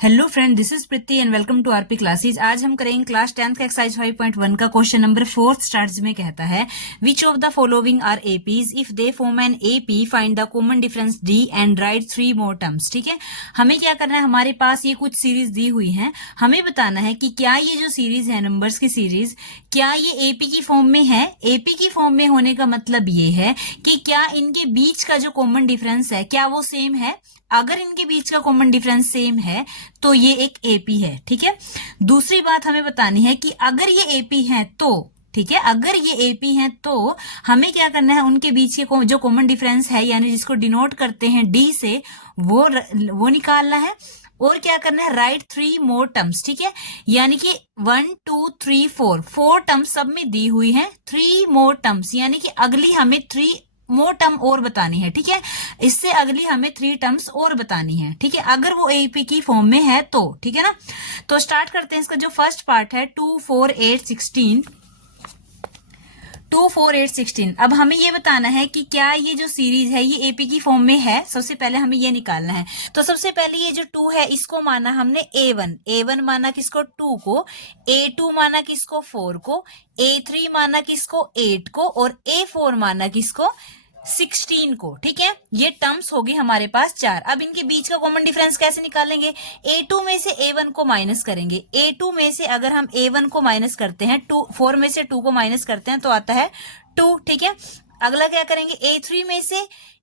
Hello friend, this is Preeti and welcome to RP classes. आज हम करेंगे क्लास 10th का एक्सरसाइज 5.1 का क्वेश्चन नंबर 4 स्टार्ट्स में कहता है which of the following are APs if they form an AP find the common difference d and write 3 more terms. ठीक है, हमें क्या करना है, हमारे पास ये कुछ सीरीज दी हुई है, हमें बताना है कि क्या ये जो सीरीज है नंबर्स की सीरीज, क्या ये एपी की फॉर्म में है। एपी की फॉर्म में होने का मतलब ये है कि क्या इनके बीच का जो कॉमन डिफरेंस है क्या वो सेम है। अगर इनके बीच का कॉमन डिफरेंस सेम है तो ये एक एपी है। ठीक है, दूसरी बात हमें बतानी है कि अगर ये एपी है तो, ठीक है, अगर ये एपी है तो हमें क्या करना है, उनके बीच के जो कॉमन डिफरेंस है यानी जिसको डिनोट करते हैं डी से, वो निकालना है। और क्या करना है, राइट 3 मोर टर्म्स। ठीक है, यानी कि 1 2 3 4 टर्म्स सब में दी हुई है, 3 मोर टर्म्स यानी कि अगली हमें 3 मोर टर्म और बतानी है। ठीक है, इससे अगली हमें 3 टर्म्स और बतानी है। ठीक है, अगर वो एपी की फॉर्म में है तो, ठीक है ना। तो स्टार्ट करते हैं। इसका जो फर्स्ट पार्ट है 2 4 8 16, 2 4 8 16। अब हमें ये बताना है कि क्या ये जो सीरीज है ये एपी की फॉर्म में है। सबसे पहले हमें ये निकालना है। तो सबसे पहले ये जो 2 है इसको माना हमने A1 माना किसको, 2 को, A2 माना किसको, 4 को, A3 माना किसको, 8 को, और A4 माना किसको, 16 को। ठीक है, ये टर्म्स होगी हमारे पास 4। अब इनके बीच का कॉमन डिफरेंस कैसे निकालेंगे, A2 में से A1 को माइनस करेंगे। A2 में से अगर हम A1 को माइनस करते हैं, 4 में से 2 को माइनस करते हैं तो आता है 2। ठीक है, अगला क्या करेंगे, A3 में से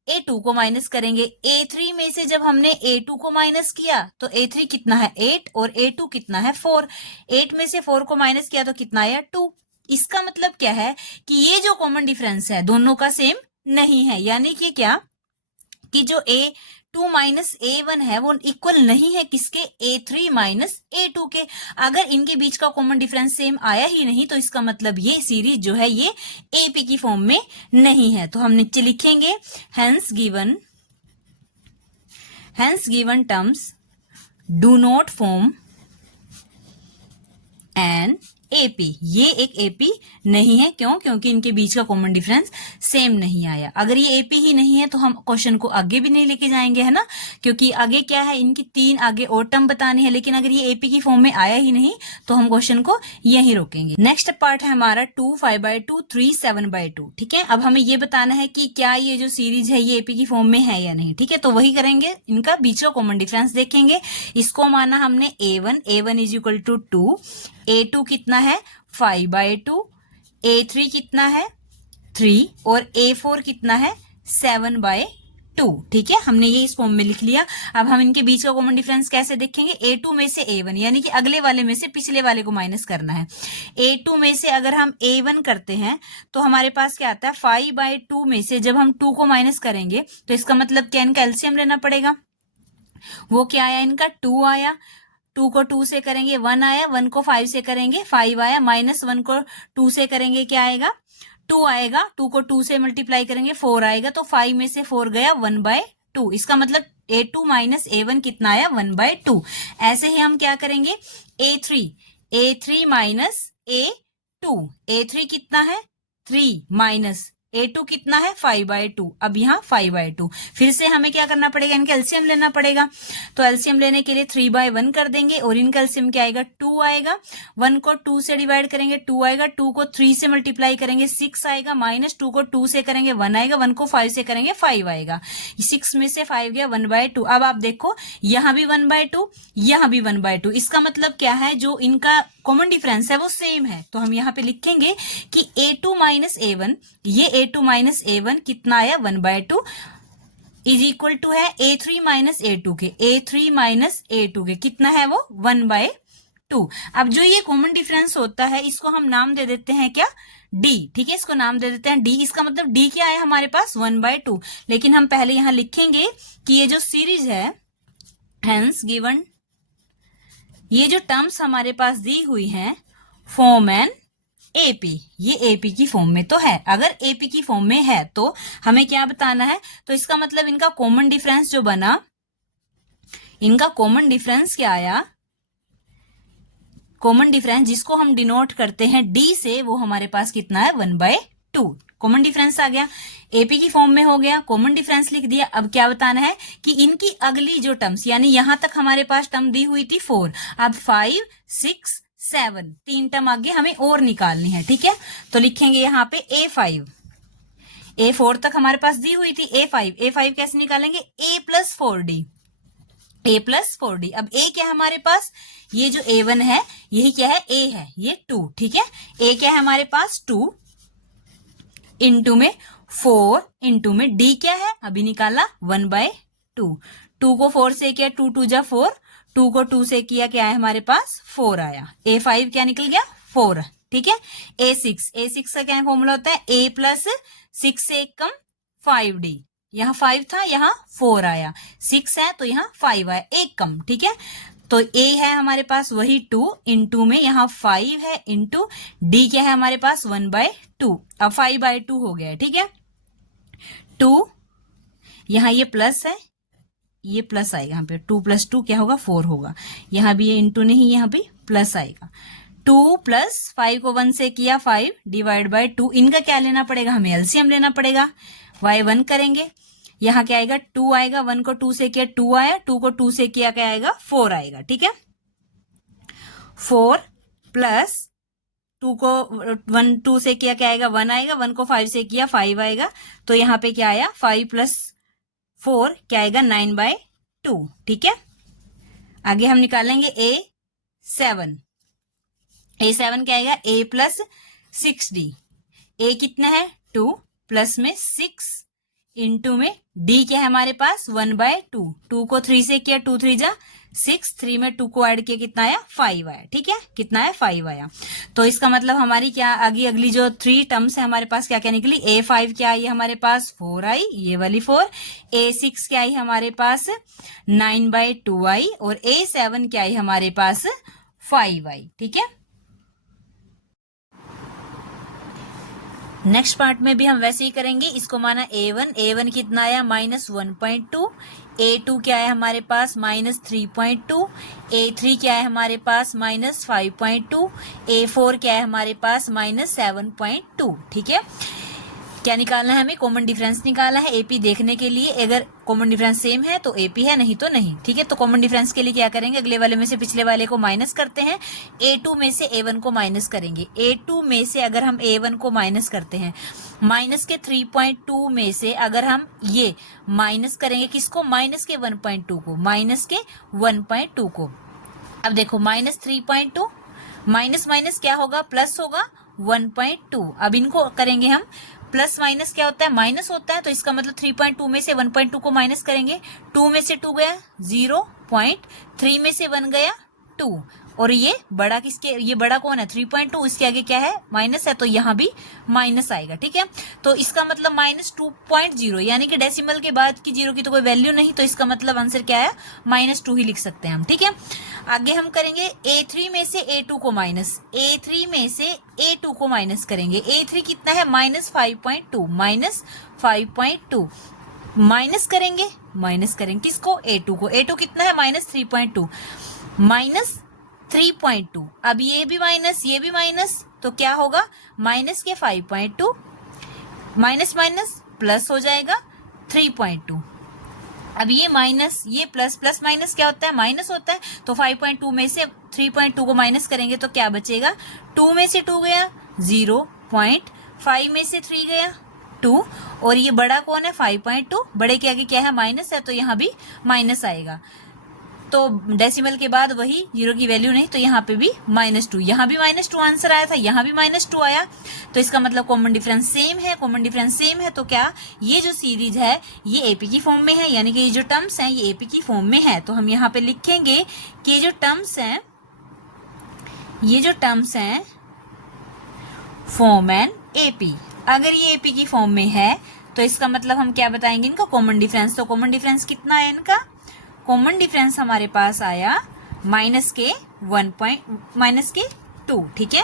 A2 को माइनस करेंगे। A3 में से जब हमने A2 को माइनस किया तो A3 कितना है 8 और A2 कितना है 4। 8 में से 4 को माइनस किया तो कितना आया 2। इसका मतलब क्या है कि ये जो कॉमन डिफरेंस है दोनों का सेम नहीं है, यानी कि क्या कि जो A2 माइनस A1 है वो इक्वल नहीं है किसके, A3 माइनस A2 के। अगर इनके बीच का कॉमन डिफरेंस सेम आया ही नहीं तो इसका मतलब ये सीरीज जो है ये एपी की फॉर्म में नहीं है। तो हम नीचे लिखेंगे hence given terms do not form an AP. ये एक एपी नहीं है, क्यों, क्योंकि इनके बीच का कॉमन डिफरेंस सेम नहीं आया। अगर ये एपी ही नहीं है तो हम क्वेश्चन को आगे भी नहीं लेके जाएंगे, है ना, क्योंकि आगे क्या है, इनकी 3 आगे और टर्म बतानी है। लेकिन अगर ये एपी की फॉर्म में आया ही नहीं तो हम क्वेश्चन को यही रोकेंगे। नेक्स्ट पार्ट है हमारा 2 5/2 3 7/2। ठीक है, अब हमें ये बताना है कि क्या ये जो सीरीज है ये एपी की फॉर्म में है या नहीं। ठीक है, तो वही करेंगे, इनका बीच का कॉमन डिफरेंस देखेंगे। इसको माना हमने A1 is equal to 2, A2 कितना है 5/2, A3 कितना है 3 और A4 कितना है 7/2। ठीक है, हमने ये इस फॉर्म में लिख लिया। अब हम इनके बीच का कॉमन डिफरेंस कैसे देखेंगे, A2 में से A1 यानी कि अगले वाले में से पिछले वाले को माइनस करना है। A2 में से अगर हम A1 करते हैं तो हमारे पास क्या आता है, 5/2 में से जब हम 2 को माइनस करेंगे तो इसका मतलब क्या, इनका एलसीएम लेना पड़ेगा। वो क्या आया, इनका 2 आया। 2 को 2 से करेंगे 1 आया, 1 को 5 से करेंगे 5 आया, माइनस 1 को 2 से करेंगे क्या आएगा 2 आएगा, 2 को 2 से मल्टीप्लाई करेंगे 4 आएगा, तो 5 में से 4 गया 1/2। इसका मतलब A2 माइनस A1 कितना आया 1/2। ऐसे ही हम क्या करेंगे, A3 माइनस A2, A3 कितना है 3 माइनस A2 कितना है 5/2। अब यहाँ 5/2, फिर से हमें क्या करना पड़ेगा, इनका एलसीएम लेना पड़ेगा। तो एलसीएम लेने के लिए 3/1 कर देंगे और इनका एलसीएम क्या आएगा 2 आएगा। 1 को 2 से डिवाइड करेंगे 2 आएगा, 2 को 3 से मल्टीप्लाई करेंगे 6 आएगा, माइनस 2 को 2 से करेंगे 1 आएगा, 1 को 5 से करेंगे 5 आएगा। 6 में से 5 गया 1/2। अब आप देखो यहाँ भी 1/2, यहाँ भी 1/2। इसका मतलब क्या है, जो इनका कॉमन डिफरेंस है वो सेम है। तो हम यहाँ पे लिखेंगे कि A2 माइनस A1, ये A2 माइनस A1 कितना आया 1/2 इज इक्वल टू है A3 माइनस A2 के, A3 माइनस A2 के कितना है वो 1/2। अब जो ये कॉमन डिफरेंस होता है इसको हम नाम दे देते हैं क्या, D। ठीक है, इसको नाम दे देते हैं D। इसका मतलब D क्या है हमारे पास 1/2। लेकिन हम पहले यहां लिखेंगे कि ये जो सीरीज है, हेंस गिवन, ये जो टर्म्स हमारे पास दी हुई हैं फॉर्म एन एपी, ये एपी की फॉर्म में तो है। अगर एपी की फॉर्म में है तो हमें क्या बताना है, तो इसका मतलब इनका कॉमन डिफरेंस जो बना, इनका कॉमन डिफरेंस क्या आया, कॉमन डिफरेंस जिसको हम डिनोट करते हैं डी से, वो हमारे पास कितना है 1/2। टू, कॉमन डिफरेंस आ गया, एपी की फॉर्म में हो गया, कॉमन डिफरेंस लिख दिया। अब क्या बताना है कि इनकी अगली जो टर्म्स, यानी यहां तक हमारे पास टर्म दी हुई थी 4, अब 5, 6, 7 तीन टर्म आगे हमें और निकालनी है, ठीक है। तो लिखेंगे यहाँ पे A5, A4 तक हमारे पास दी हुई थी, A5 कैसे निकालेंगे, A plus 4D, A plus 4D। अब A क्या है हमारे पास, ये जो A1 है यही क्या है, A है, ये 2, ठीक है। A क्या है हमारे पास 2, इंटू में 4, इंटू में D क्या है, अभी निकाला 1/2, 2 को 4 से किया 2 2 जा 4, 2 को 2 से किया क्या है हमारे पास 4 आया, A5 क्या निकल गया 4, ठीक है। A6 का क्या फॉर्मूला होता है, A प्लस 6 से 1 कम 5D, यहाँ 5 था यहाँ 4 आया, 6 है तो यहाँ 5 आया, 1 कम, ठीक है। तो A है हमारे पास वही 2, इंटू में यहाँ 5 है, इंटू D क्या है हमारे पास 1/2, अब 5/2 हो गया है, ठीक है। 2 यहाँ ये प्लस है, ये प्लस आएगा यहाँ पे, 2 + 2 क्या होगा 4 होगा, यहाँ भी ये इंटू नहीं, यहाँ भी प्लस आएगा। 2 प्लस 5 को 1 से किया 5 डिवाइड बाय 2, इनका क्या लेना पड़ेगा, हमें एलसीएम लेना पड़ेगा, y1 करेंगे, यहाँ क्या आएगा 2 आएगा, 1 को 2 से किया 2 आया, 2 को 2 से किया क्या आएगा 4 आएगा, ठीक है। 4 प्लस 2 को 1 2 से किया क्या आएगा 1 आएगा, 1 को 5 से किया 5 आएगा, तो यहाँ पे क्या आया 5 + 4 क्या आएगा 9/2, ठीक है। आगे हम निकालेंगे A7 क्या आएगा, A प्लस 6D, A कितना है 2 प्लस में 6, इंटू में D क्या है हमारे पास 1/2, 2 को 3 से किया 2 3 जा 6, 3 में 2 को ऐड किया कितना आया 5 आया, ठीक है, कितना है 5 आया। तो इसका मतलब हमारी क्या अगली जो 3 टर्म्स है हमारे पास क्या क्या निकली, A5 क्या आई हमारे पास 4 आई, ये वाली 4, A6 क्या आई हमारे पास 9/2 आई, और A7 क्या आई हमारे पास 5 आई, ठीक है। नेक्स्ट पार्ट में भी हम वैसे ही करेंगे, इसको माना A1 कितना आया -1.2, A2 क्या है हमारे पास -3.2, A3 क्या है हमारे पास -5.2, A4 क्या है हमारे पास -7.2, ठीक है। क्या निकालना है हमें, कॉमन डिफरेंस निकालना है एपी देखने के लिए, अगर कॉमन डिफरेंस सेम है तो एपी है, नहीं तो नहीं, ठीक है। तो कॉमन डिफरेंस के लिए क्या करेंगे, अगले वाले में से पिछले वाले को माइनस करते हैं, A2 में से A1 को माइनस करेंगे, A2 में से अगर हम A1 को माइनस करते हैं, माइनस के 3.2 में से अगर हम ये माइनस करेंगे किसको, माइनस के 1.2 को, माइनस के 1.2 को। अब देखो -3.2 माइनस माइनस क्या होगा, प्लस होगा 1.2। अब इनको करेंगे हम, प्लस माइनस क्या होता है, माइनस होता है, तो इसका मतलब 3.2 में से 1.2 को माइनस करेंगे, 2 में से 2 गया 0.3 में से 1 गया 2, और ये बड़ा किसके, ये बड़ा कौन है 3.2, इसके आगे क्या है माइनस है, तो यहाँ भी माइनस आएगा, ठीक है। तो इसका मतलब -2.0, यानी कि डेसिमल के बाद की 0 की तो कोई वैल्यू नहीं, तो इसका मतलब आंसर क्या है -2 ही लिख सकते हैं हम, ठीक है। आगे हम करेंगे A3 में से A2 को माइनस, A3 में से A2 को माइनस करेंगे, A3 कितना है -5.2, -5.2 माइनस करेंगे किसको, A2 को, A2 कितना है -3.2, -3.2, अब ये भी माइनस, तो क्या होगा माइनस के 5.2, माइनस माइनस प्लस हो जाएगा 3.2, अब ये माइनस, ये प्लस, प्लस माइनस क्या होता है माइनस होता है, तो 5.2 में से 3.2 को माइनस करेंगे तो क्या बचेगा, 2 में से 2 गया 0.5 में से 3 गया 2, और ये बड़ा कौन है 5.2, बड़े के आगे क्या है माइनस है, तो यहाँ भी माइनस आएगा, तो डेसिमल के बाद वही 0 की वैल्यू नहीं, तो यहाँ पे भी -2, यहाँ भी -2 आंसर आया था, यहाँ भी -2 आया, तो इसका मतलब कॉमन डिफरेंस सेम है, तो क्या ये जो सीरीज है ये एपी की फॉर्म में है, यानी कि ये जो टर्म्स हैं ये एपी की फॉर्म में है। तो हम यहाँ पे लिखेंगे कि ये जो टर्म्स हैं फॉर्म एन एपी, अगर ये एपी की फॉर्म में है तो इसका मतलब हम क्या बताएंगे, इनका कॉमन डिफरेंस। तो कॉमन डिफरेंस कितना है इनका, कॉमन डिफरेंस हमारे पास आया -2, ठीक है,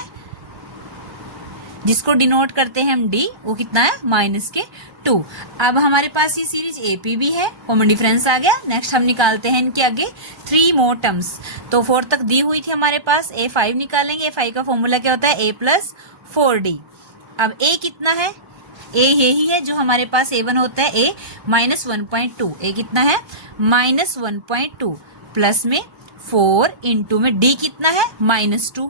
जिसको डिनोट करते हैं हम डी, वो कितना है -2। अब हमारे पास ये सीरीज एपी भी है, कॉमन डिफरेंस आ गया। नेक्स्ट हम निकालते हैं इनके आगे 3 मोर टर्म्स, तो 4 तक दी हुई थी हमारे पास, A5 निकालेंगे, A5 का फॉर्मूला क्या होता है A + 4D। अब A कितना है ए यही है जो हमारे पास A1 होता है, ए -1.2, ए कितना है -1.2 प्लस में 4 इंटू में डी कितना है -2।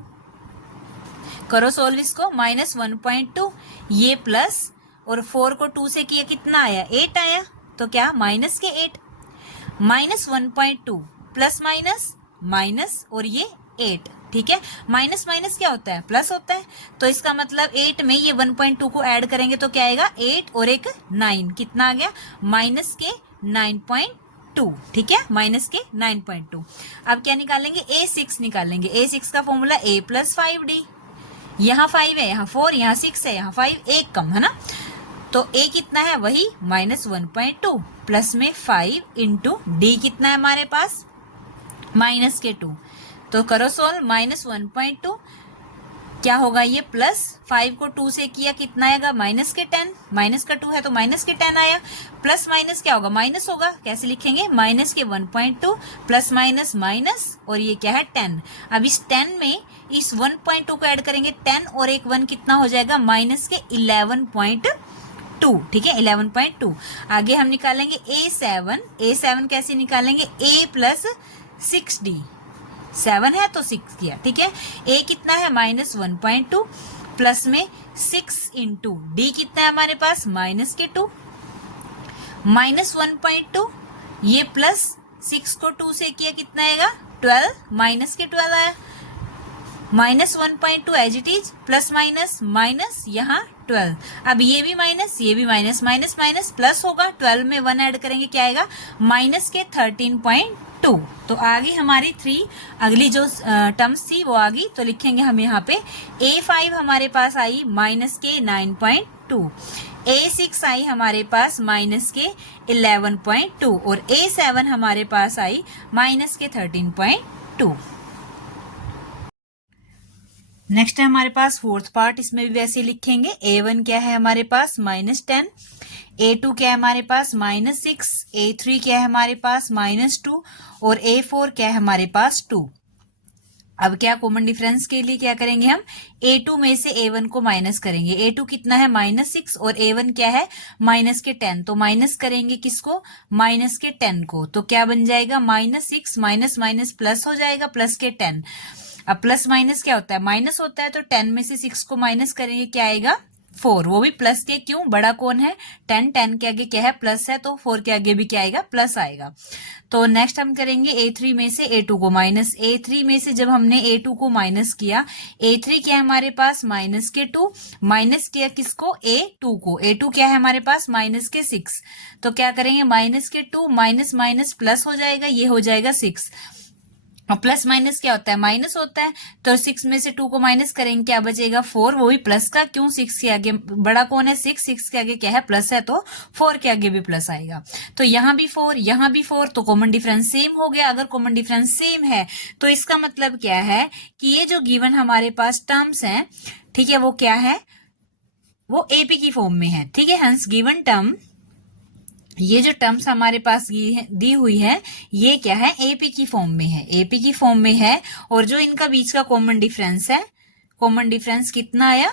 करो सोल्व इसको, -1.2 ये प्लस और 4 को 2 से किया कितना आया 8 आया, तो क्या माइनस के 8 -1.2 प्लस माइनस माइनस और ये 8, ठीक है। माइनस माइनस क्या होता है प्लस होता है, तो इसका मतलब 8 में ये 1.2 को ऐड करेंगे तो क्या आएगा 8 और एक 9, कितना आ गया माइनस के 9.2, ठीक है, माइनस के 9.2। अब क्या निकालेंगे A6 निकालेंगे। A6 का फॉर्मूला A + 5D, यहाँ 5 है, यहाँ 4, यहाँ 6 है, यहाँ 5, एक कम है ना, तो A कितना है वही -1.2 प्लस में 5 इंटू डी कितना है हमारे पास माइनस के 2। तो करो सोल्व, -1.2 क्या होगा ये प्लस 5 को 2 से किया कितना आएगा माइनस के 10, माइनस का 2 है तो माइनस के 10 आया, प्लस माइनस क्या होगा माइनस होगा, कैसे लिखेंगे माइनस के 1.2 प्लस माइनस माइनस और ये क्या है 10। अब इस 10 में इस 1.2 को ऐड करेंगे, 10 और एक 1 कितना हो जाएगा माइनस के 11.2, ठीक है 11.2। आगे हम निकालेंगे A7 कैसे निकालेंगे A + 6D, 7 है तो 6 किया, ठीक है। A कितना है -1.2 प्लस में 6 इंटू डी कितना है हमारे पास माइनस के 2, -1.2 ये प्लस 6 को 2 से किया कितना आएगा 12, माइनस के 12 आया, -1.2 as it is plus minus minus यहाँ 12। अब ये भी माइनस ये भी माइनस, माइनस माइनस प्लस होगा, 12 में 1 ऐड करेंगे क्या आएगा माइनस के 13.2। तो आगे हमारी 3 अगली जो टर्म्स थी वो आ गई, तो लिखेंगे हम यहाँ पे A5 हमारे पास आई माइनस के 9.2, A6 आई हमारे पास माइनस के 11.2 और A7 हमारे पास आई माइनस के 13.2। नेक्स्ट है हमारे पास फोर्थ पार्ट, इसमें भी वैसे लिखेंगे। A1 क्या है हमारे पास -10, A2 क्या है हमारे पास -6, A3 क्या है हमारे पास -2 और A4 क्या है हमारे पास 2। अब क्या कॉमन डिफरेंस के लिए क्या करेंगे हम A2 में से A1 को माइनस करेंगे। A2 कितना है -6 और A1 क्या है माइनस के 10, तो माइनस करेंगे किसको माइनस के 10 को, तो क्या बन जाएगा -6 माइनस माइनस प्लस हो जाएगा प्लस के 10। अब प्लस माइनस क्या होता है माइनस होता है, तो 10 में से 6 को माइनस करेंगे क्या आएगा 4, वो भी प्लस के, क्यों बड़ा कौन है 10 के आगे क्या है प्लस है, तो 4 के आगे भी क्या आएगा प्लस आएगा। तो नेक्स्ट हम करेंगे A3 में से A2 को माइनस। A3 में से जब हमने A2 को माइनस किया, A3 क्या है हमारे पास माइनस के 2, माइनस किया किसको A2 को, A2 क्या है हमारे पास माइनस के 6, तो क्या करेंगे माइनस के 2 माइनस माइनस प्लस हो जाएगा, ये हो जाएगा 6। और प्लस माइनस क्या होता है माइनस होता है, तो 6 में से 2 को माइनस करेंगे क्या बचेगा 4, वो भी प्लस का, क्यों 6 के आगे बड़ा कौन है 6 के आगे क्या है प्लस है, तो 4 के आगे भी प्लस आएगा। तो यहाँ भी 4 यहाँ भी 4, तो कॉमन डिफरेंस सेम हो गया। अगर कॉमन डिफरेंस सेम है तो इसका मतलब क्या है कि ये जो गिवन हमारे पास टर्म्स हैं, ठीक है, वो क्या है वो AP की फॉर्म में है, ठीक है। हंस गिवन टर्म, ये जो टर्म्स हमारे पास दी हुई है ये क्या है AP की फॉर्म में है, AP की फॉर्म में है। और जो इनका बीच का कॉमन डिफरेंस है, कॉमन डिफरेंस कितना आया,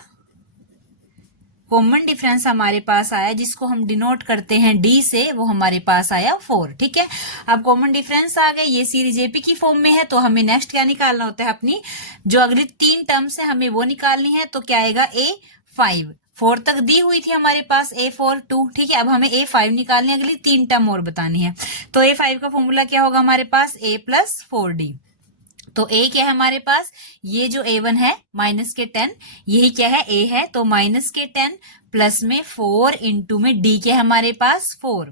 कॉमन डिफरेंस हमारे पास आया जिसको हम डिनोट करते हैं D से, वो हमारे पास आया 4, ठीक है। अब कॉमन डिफरेंस आ गए, ये सीरीज AP की फॉर्म में है, तो हमें नेक्स्ट क्या निकालना होता है अपनी जो अगली 3 टर्म्स है हमें वो निकालनी है। तो क्या आएगा A5, 4 तक दी हुई थी हमारे पास A4 2, ठीक है। अब हमें A5 निकालनी है, अगली 3 टर्म और बतानी है। तो A5 का फॉर्मूला क्या होगा हमारे पास A + 4D। तो A क्या है हमारे पास, ये जो A1 है माइनस के 10, यही क्या है A है, तो माइनस के 10 प्लस में 4 इंटू में D क्या है हमारे पास 4,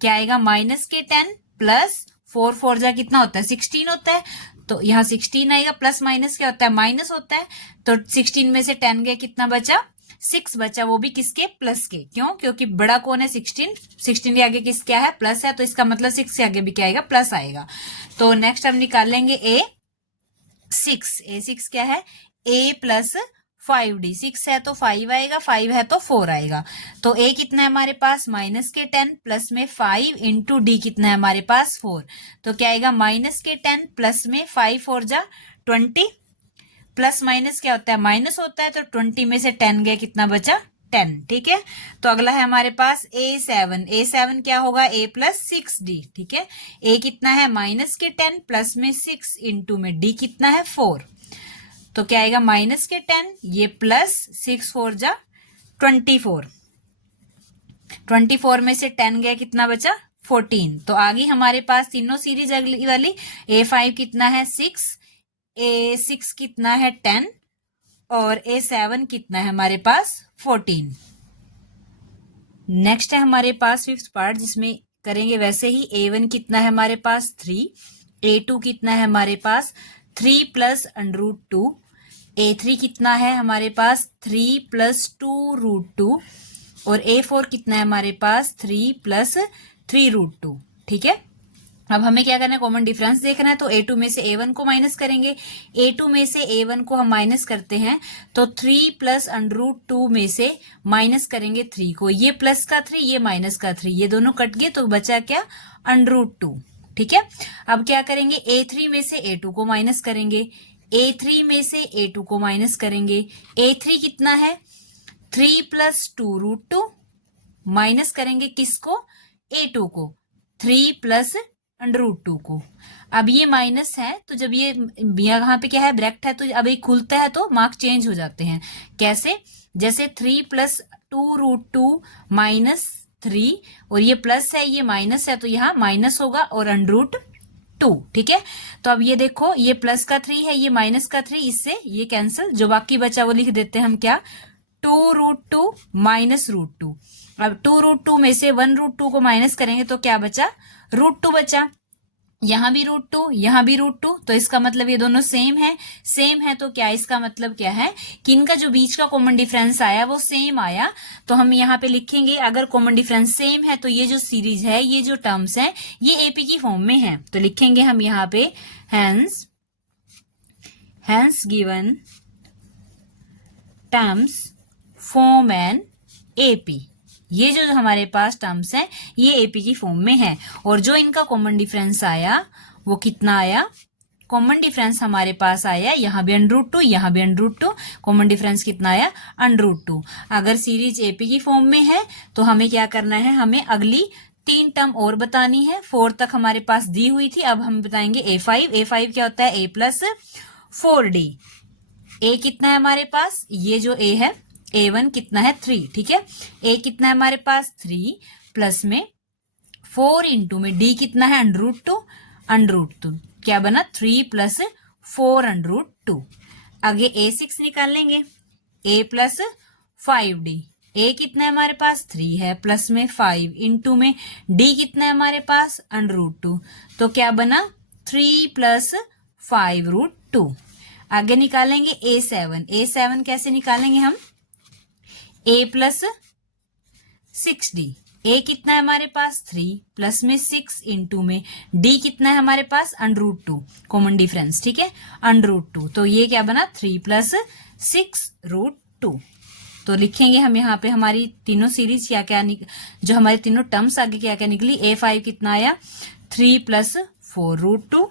क्या आएगा माइनस के 10 प्लस 4 4 जा कितना होता है 16 होता है, तो यहाँ 16 आएगा, प्लस माइनस क्या होता है माइनस होता है, तो 16 में से 10 गया कितना बचा 6 बचा, वो भी किसके प्लस के, क्यों क्योंकि बड़ा कौन है 16 के आगे किस क्या है प्लस है, तो इसका मतलब 6 के आगे भी क्या आएगा प्लस आएगा। तो नेक्स्ट हम निकालेंगे A6 क्या है A + 5D, 6 है तो 5 आएगा, 5 है तो 4 आएगा। तो A कितना है हमारे पास माइनस के 10 प्लस में 5 इंटू D कितना है हमारे पास 4, तो क्या आएगा माइनस के 10 प्लस में 5 4 जा 20, प्लस माइनस क्या होता है माइनस होता है, तो 20 में से 10 गया कितना बचा 10, ठीक है। तो अगला है हमारे पास A7 क्या होगा, A प्लस 6D, ठीक है। A कितना है माइनस के 10 प्लस में 6 इंटू में D कितना है 4, तो क्या आएगा माइनस के 10 ये प्लस 6 4 जा 24, 24 में से 10 गया कितना बचा 14। तो आगे हमारे पास तीनों सीरीज अगली वाली A5 कितना है 6, A6 कितना है 10 और A7 कितना है हमारे पास 14। नेक्स्ट है हमारे पास फिफ्थ पार्ट जिसमें करेंगे वैसे ही। A1 कितना है हमारे पास 3, A2 कितना है हमारे पास 3 प्लस अंडर 2, A3 कितना है हमारे पास 3 प्लस 2 रूट 2 और A4 कितना है हमारे पास 3 प्लस 3 रूट 2, ठीक है। अब हमें क्या करना है, कॉमन डिफरेंस देखना है। तो A2 में से A1 को माइनस करेंगे, A2 में से A1 को हम माइनस करते हैं तो 3 प्लस अंडर 2 में से माइनस करेंगे 3 को, ये प्लस का 3 ये माइनस का 3, ये दोनों कट गए तो बचा क्या अंडर 2, ठीक है। अब क्या करेंगे A3 में से A2 को माइनस करेंगे, A3 में से A2 को माइनस करेंगे, A3 कितना है 3 प्लस 2 रूट 2 माइनस करेंगे किसको A2 को 3 प्लस अंडर रूट 2 को। अब ये माइनस है तो जब ये यहाँ पे क्या है ब्रैकेट है तो अब ये खुलता है तो मार्क चेंज हो जाते हैं। कैसे, जैसे 3 प्लस 2 रूट 2 माइनस 3 और ये प्लस है ये माइनस है तो यहाँ माइनस होगा और अंडर रूट 2, ठीक है। तो अब ये देखो ये प्लस का 3 है ये माइनस का 3, इससे ये कैंसिल, जो बाकी बचा वो लिख देते हैं हम क्या 2 रूट 2 माइनस रूट 2। अब 2 रूट 2 में से 1 रूट 2 को माइनस करेंगे तो क्या बचा रूट 2 बचा, यहां भी रूट 2 यहां भी रूट 2, तो इसका मतलब ये दोनों सेम है तो क्या इसका मतलब क्या है कि इनका जो बीच का कॉमन डिफरेंस आया वो सेम आया। तो हम यहाँ पे लिखेंगे अगर कॉमन डिफरेंस सेम है तो ये जो सीरीज है ये जो टर्म्स है ये एपी की फॉर्म में है। तो लिखेंगे हम यहाँ पे hence given terms form an AP, ये जो हमारे पास टर्म्स हैं ये एपी की फॉर्म में है। और जो इनका कॉमन डिफरेंस आया वो कितना आया, कॉमन डिफरेंस हमारे पास आया यहाँ भी अंडर रूट 2 यहाँ भी अंडर रूट 2, कॉमन डिफरेंस कितना आया अंडर रूट 2। अगर सीरीज एपी की फॉर्म में है तो हमें क्या करना है, हमें अगली 3 टर्म और बतानी है। 4 तक हमारे पास दी हुई थी, अब हम बताएंगे A5 क्या होता है A प्लस 4D। A कितना है हमारे पास, ये जो A है A1 कितना है 3, ठीक है। A कितना है हमारे पास 3 प्लस में 4 इंटू में D कितना है अंडर रूट 2 क्या बना 3 प्लस 4 अंडर रूट 2। आगे A6 निकाल लेंगे A प्लस 5D, A कितना है हमारे पास 3 है प्लस में 5 इंटू में D कितना है हमारे पास अंडर रूट 2, तो क्या बना 3 प्लस 5 रूट 2। आगे निकालेंगे A7 कैसे निकालेंगे हम A प्लस 6D, A कितना है हमारे पास 3 प्लस में 6 इंटू में D कितना है हमारे पास अंडर रूट 2 कॉमन डिफरेंस, ठीक है अंडर रूट 2, तो ये क्या बना 3 प्लस 6 रूट 2। तो लिखेंगे हम यहाँ पे हमारी तीनों सीरीज क्या क्या जो हमारी तीनों टर्म्स आगे क्या क्या निकली। A5 कितना आया 3 प्लस 4 रूट 2,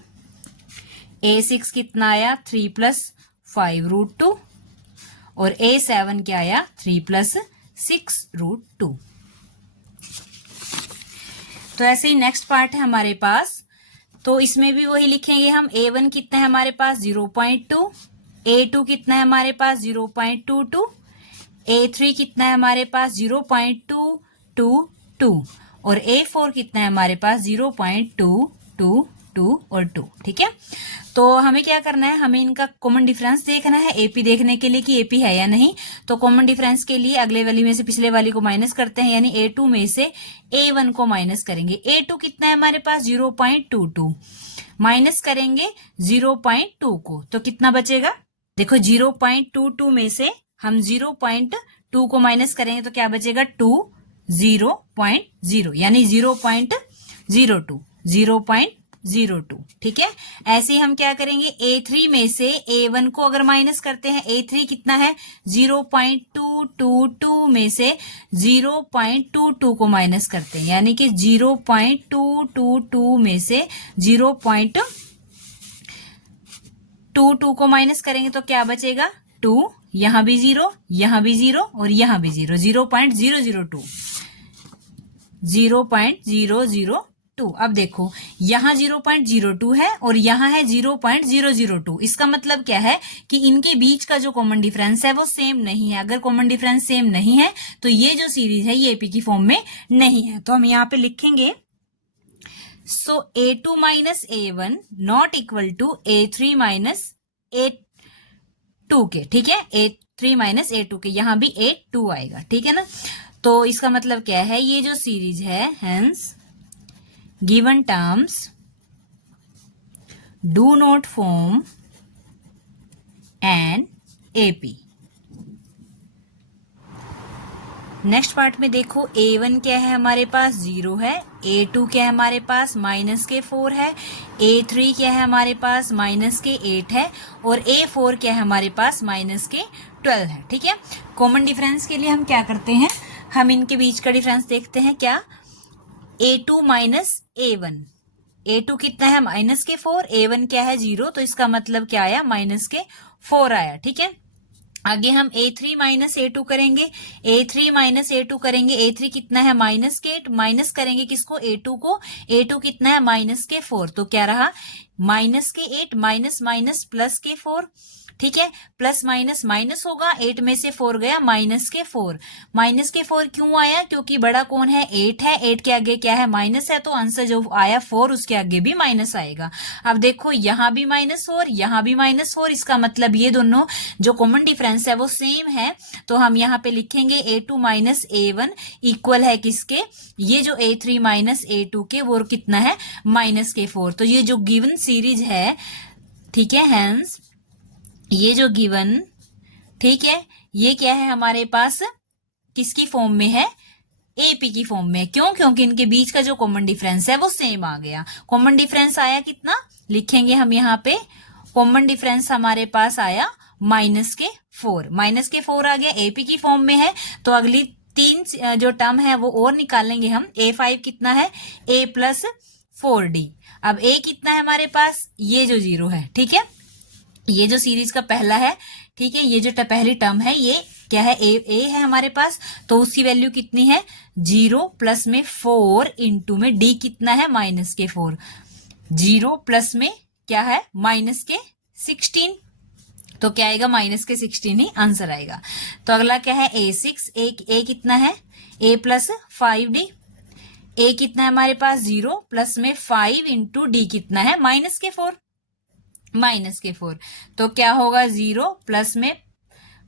A6 कितना आया 3 प्लस 5 रूट 2 और A7 क्या आया 3 प्लस 6 रूट 2। तो ऐसे ही नेक्स्ट पार्ट है हमारे पास, तो इसमें भी वही लिखेंगे हम। A1 कितना है हमारे पास 0.2, A2 कितना है हमारे पास 0.22, A3 कितना है हमारे पास 0.222 और A4 कितना है हमारे पास 0.222 और 2, ठीक है। तो हमें क्या करना है, हमें इनका कॉमन डिफरेंस देखना है एपी देखने के लिए कि एपी है या नहीं। तो कॉमन डिफरेंस के लिए अगले वाली में से पिछले वाली को माइनस करते हैं, यानी A2 में से A1 को माइनस करेंगे। A2 कितना है हमारे पास 0.22 माइनस करेंगे 0.2 को तो कितना बचेगा, देखो 0.22 में से हम 0.2 को माइनस करेंगे तो क्या बचेगा 2 0.0 यानी 0.02, ठीक है। ऐसे ही हम क्या करेंगे A3 में से A1 को अगर माइनस करते हैं, A3 कितना है 0.222 में से 0.22 को माइनस करते हैं, यानी कि 0.222 में से 0.22 को माइनस करेंगे तो क्या बचेगा 2 यहाँ भी 0, यहाँ भी 0 और यहाँ भी 0, 0.002, 0.002। अब देखो यहाँ 0.02 है और यहाँ है 0.002। इसका मतलब क्या है कि इनके बीच का जो कॉमन डिफरेंस है वो सेम नहीं है। अगर कॉमन डिफरेंस सेम नहीं है तो ये जो सीरीज है ये एपी की फॉर्म में नहीं है। तो हम यहाँ पे लिखेंगे so A2 minus A1 not equal to A3 minus A2 के, ठीक है, A3 माइनस A2 के, यहां भी A2 आएगा, ठीक है ना। तो इसका मतलब क्या है, ये जो सीरीज है hence given terms do not form an AP. Next part में देखो A1 क्या है हमारे पास 0 है, A2 क्या है हमारे पास माइनस के 4 है, A3 क्या है हमारे पास माइनस के 8 है और A4 क्या है हमारे पास माइनस के 12 है, ठीक है। कॉमन डिफरेंस के लिए हम क्या करते हैं, हम इनके बीच का डिफरेंस देखते हैं। क्या, A2 माइनस A1, A2 कितना है माइनस के 4, A1 क्या है 0, तो इसका मतलब क्या आया माइनस के 4 आया, ठीक है। आगे हम A3 माइनस A2 करेंगे, A3 माइनस A2 करेंगे, A3 कितना है माइनस के 8, माइनस करेंगे किसको, A2 को, A2 कितना है माइनस के 4, तो क्या रहा माइनस के 8 माइनस माइनस प्लस के 4, ठीक है, प्लस माइनस माइनस होगा, 8 में से 4 गया माइनस के 4। माइनस के 4 क्यों आया, क्योंकि बड़ा कौन है 8 है, 8 के आगे क्या है माइनस है, तो आंसर जो आया 4 उसके आगे भी माइनस आएगा। अब देखो यहाँ भी माइनस 4, यहाँ भी माइनस 4, इसका मतलब ये दोनों जो कॉमन डिफरेंस है वो सेम है। तो हम यहाँ पे लिखेंगे A2 माइनस A1 इक्वल है किसके, ये जो A3 माइनस A2 के, वो कितना है माइनस के 4। तो ये जो गिवन सीरीज है, ठीक है, हेंस ये जो गिवन, ठीक है, ये क्या है हमारे पास किसकी फॉर्म में है, एपी की फॉर्म में। क्यों, क्योंकि इनके बीच का जो कॉमन डिफरेंस है वो सेम आ गया। कॉमन डिफरेंस आया कितना, लिखेंगे हम यहाँ पे, कॉमन डिफरेंस हमारे पास आया माइनस के 4, माइनस के 4 आ गया, एपी की फॉर्म में है। तो अगली 3 जो टर्म है वो और निकालेंगे हम। A5 कितना है, A प्लस 4D। अब A कितना है हमारे पास, ये जो 0 है, ठीक है, ये जो सीरीज का पहला है, ठीक है, ये जो पहली टर्म है ये क्या है, ए है हमारे पास, तो उसकी वैल्यू कितनी है 0 प्लस में 4 इंटू में D कितना है माइनस के 4, 0 प्लस में क्या है माइनस के 16, तो क्या आएगा माइनस के 16 ही आंसर आएगा। तो अगला क्या है A6, A कितना है A प्लस 5D, A कितना है हमारे पास 0 प्लस में 5 इंटू D कितना है माइनस के 4, माइनस के 4, तो क्या होगा 0 प्लस में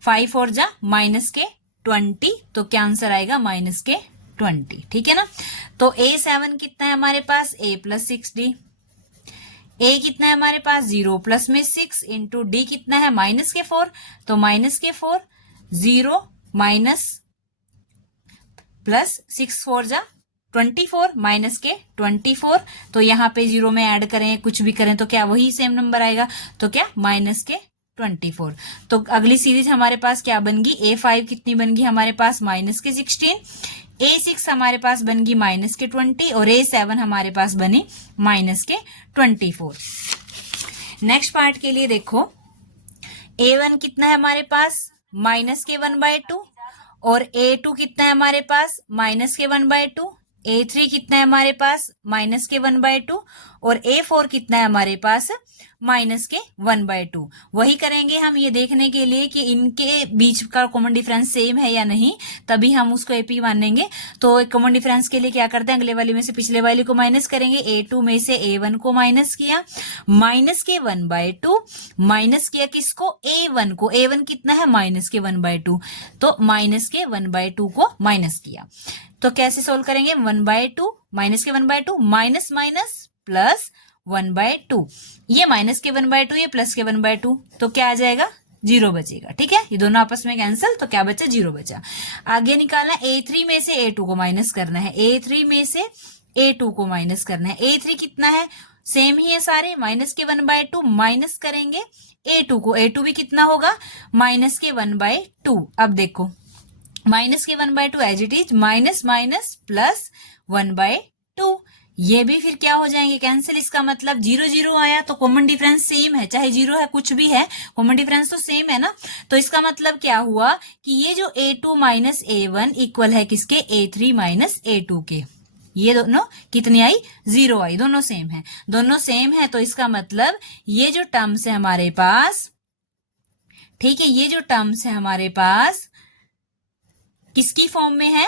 5 और जा माइनस के 20, तो क्या आंसर आएगा माइनस के 20, ठीक है ना। तो A7 कितना है हमारे पास A प्लस 6D, A कितना है हमारे पास 0 प्लस में 6 इंटू D कितना है माइनस के 4, तो माइनस के 4, 0 माइनस प्लस 6 4 जा 24 माइनस के 24, तो यहाँ पे 0 में ऐड करें कुछ भी करें तो क्या वही सेम नंबर आएगा, तो क्या माइनस के 24। तो अगली सीरीज हमारे पास क्या बन गई, A5 कितनी बन गई हमारे पास माइनस के 16, A6 हमारे पास बन गई माइनस के 20 और A7 हमारे पास बनी माइनस के 24। नेक्स्ट पार्ट के लिए देखो A1 कितना है हमारे पास माइनस के 1/2 और A2 कितना है हमारे पास माइनस के 1/2, A3 कितना है हमारे पास माइनस के 1/2 और A4 कितना है हमारे पास माइनस के 1/2। वही करेंगे हम ये देखने के लिए कि इनके बीच का कॉमन डिफरेंस सेम है या नहीं, तभी हम उसको एपी मानेंगे। तो कॉमन डिफरेंस के लिए क्या करते हैं, अगले वाली में से पिछले वाली को माइनस करेंगे। A2 में से A1 को माइनस किया, माइनस के 1/2, माइनस किया किसको A1 को, A1 कितना है माइनस के 1/2, तो माइनस के 1/2 को माइनस किया। तो कैसे सोल्व करेंगे, 1/2 माइनस के 1/2 माइनस माइनस प्लस 1/2, ये माइनस के 1/2 ये प्लस के 1/2, तो क्या आ जाएगा 0 बचेगा, ठीक है, ये दोनों आपस में कैंसिल, तो क्या बचा 0 बचा। आगे निकालना A3 में से A2 को माइनस करना है, A3 में से A2 को माइनस करना है। A3 कितना है सेम ही है सारे, माइनस के 1/2 माइनस करेंगे A2 को, A2 भी कितना होगा माइनस के 1/2। अब देखो माइनस के 1/2 as it is, minus minus plus 1/2, ये भी फिर क्या हो जाएंगे, कैंसिल। इसका मतलब 0 0 आया तो कॉमन डिफरेंस सेम है, चाहे 0 है कुछ भी है, कॉमन डिफरेंस तो सेम है ना। तो इसका मतलब क्या हुआ कि ये जो a2 माइनस a1 इक्वल है किसके, a3 माइनस a2 के। ये दोनों कितनी आई, 0 आई, दोनों सेम है, दोनों सेम है। तो इसका मतलब ये जो टर्म्स है हमारे पास, ठीक है, ये जो टर्म्स है हमारे पास किसकी फॉर्म में है,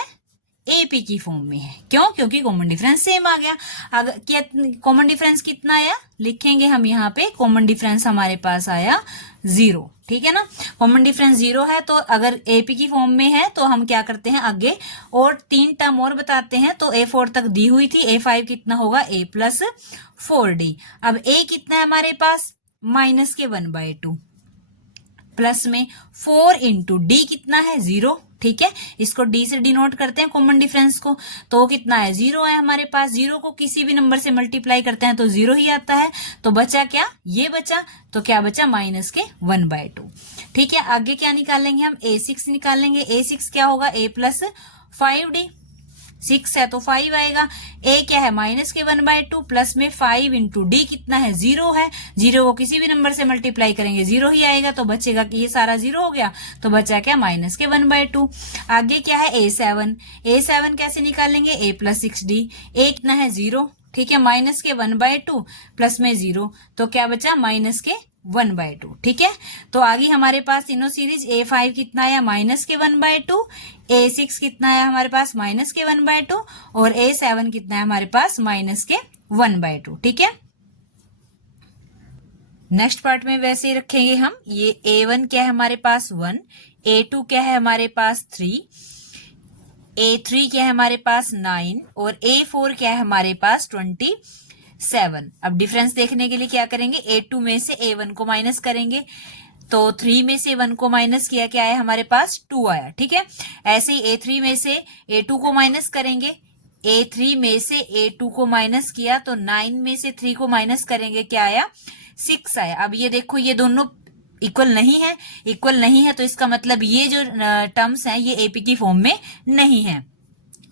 एपी की फॉर्म में है। क्यों, क्योंकि कॉमन डिफरेंस सेम आ गया। अगर क्या कॉमन डिफरेंस कितना आया, लिखेंगे हम यहाँ पे, कॉमन डिफरेंस हमारे पास आया 0, ठीक है ना। कॉमन डिफरेंस 0 है, तो अगर एपी की फॉर्म में है तो हम क्या करते हैं आगे, और 3 टर्म और बताते हैं। तो a4 तक दी हुई थी, a5 कितना होगा, a प्लस 4d। अब a कितना है हमारे पास, माइनस के 1/2, प्लस में 4 इंटू डी कितना है, 0, ठीक है। इसको डी से डिनोट करते हैं कॉमन डिफरेंस को, तो वो कितना है, 0 है हमारे पास। 0 को किसी भी नंबर से मल्टीप्लाई करते हैं तो 0 ही आता है। तो बचा क्या, ये बचा, तो क्या बचा, माइनस के 1/2, ठीक है। आगे क्या निकालेंगे हम, a6 निकालेंगे। a6 क्या होगा, a प्लस 5d, 6 है तो 5 आएगा। a क्या है, माइनस के 1/2, प्लस में 5 इंटू डी कितना है, 0 है। 0 को किसी भी नंबर से मल्टीप्लाई करेंगे 0 ही आएगा, तो बचेगा कि ये सारा 0 हो गया, तो बचा क्या, माइनस के 1/2। आगे क्या है, a7। a7 कैसे निकालेंगे, a प्लस 6d। a कितना है, 0, ठीक है, माइनस के 1/2 प्लस में 0, तो क्या बचा, माइनस के 1/2, ठीक है। तो आगे हमारे पास तीनों सीरीज, a5 कितना आया, माइनस के 1/2, a6 कितना है हमारे पास, माइनस के 1/2, और a7 कितना है हमारे पास, माइनस के 1/2, ठीक है। नेक्स्ट पार्ट में वैसे ही रखेंगे हम। ये a1 क्या है हमारे पास, 1, a2 क्या है हमारे पास, 3, a3 क्या है हमारे पास, 9, और a4 क्या है हमारे पास, 27। अब डिफरेंस देखने के लिए क्या करेंगे, a2 में से a1 को माइनस करेंगे, तो 3 में से 1 को माइनस किया, क्या आया हमारे पास, 2 आया, ठीक है। ऐसे ही a3 में से a2 को माइनस करेंगे, a3 में से a2 को माइनस किया तो 9 में से 3 को माइनस करेंगे, क्या आया, 6 आया। अब ये देखो, ये दोनों इक्वल नहीं है, इक्वल नहीं है, तो इसका मतलब ये जो टर्म्स हैं ये एपी की फॉर्म में नहीं है।